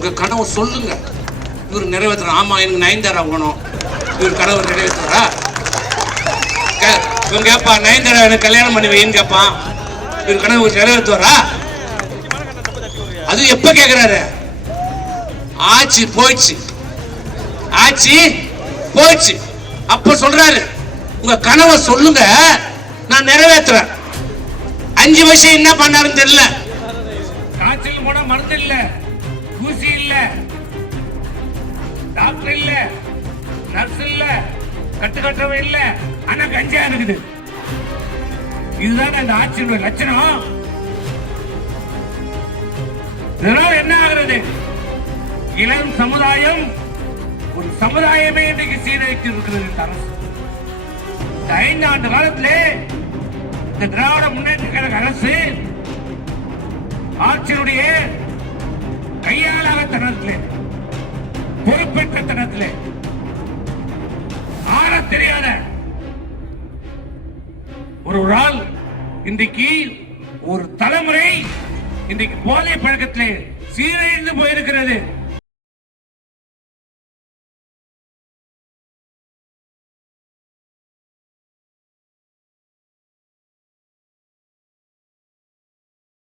உங்க கனவு சொல்லுங்க. இவர் நிறைவேற்றுற. ஆமா, எனக்கு நயன்தாரா வேணும். இவர் கனவு நிறைவேற்றுறா? இவன் கேப்பா, நயன்தாரா எனக்கு கல்யாணம் பண்ணி வைன்னு கேட்பான். இவர் கனவு நிறைவேற்றுவாரா? அது எப்ப கேக்குறாரு? ஆட்சி போயிடுச்சு, ஆட்சி போயிடுச்சு. அப்ப சொல்றாரு, உங்க கனவை சொல்லுங்க, நான் நிறைவேற்றுறேன். 5 வருஷம் என்ன பண்ணாருன்னு தெரியல. காய்ச்சல் போன மருந்து இல்ல, ஊசி இல்ல, டாக்டர் இல்ல, நர்ஸ் இல்ல, கட்டுக்கட்டவ இல்ல, ஆனா கஞ்சா இருக்குது. இதுதான் அந்த ஆட்சியுடைய லட்சணம். இதனால் என்ன ஆகிறது? இளம் சமுதாயம், ஒரு சமுதாயமே இன்றைக்கு சீரழித்து இருக்கிறது இந்த அரசு. இந்த 5 ஆண்டு காலத்திலே இந்த திராவிட முன்னேற்ற கழக அரசு ஆட்சியுடைய கையாளாகத்தனத்திலே, பொறுப்பேற்ற தனத்திலே, ஆற தெரியாத ஒரு ஆள் இன்றைக்கு ஒரு தலைமுறை இன்றைக்கு போதை பழக்கத்திலே சீரழிந்து போயிருக்கிறது.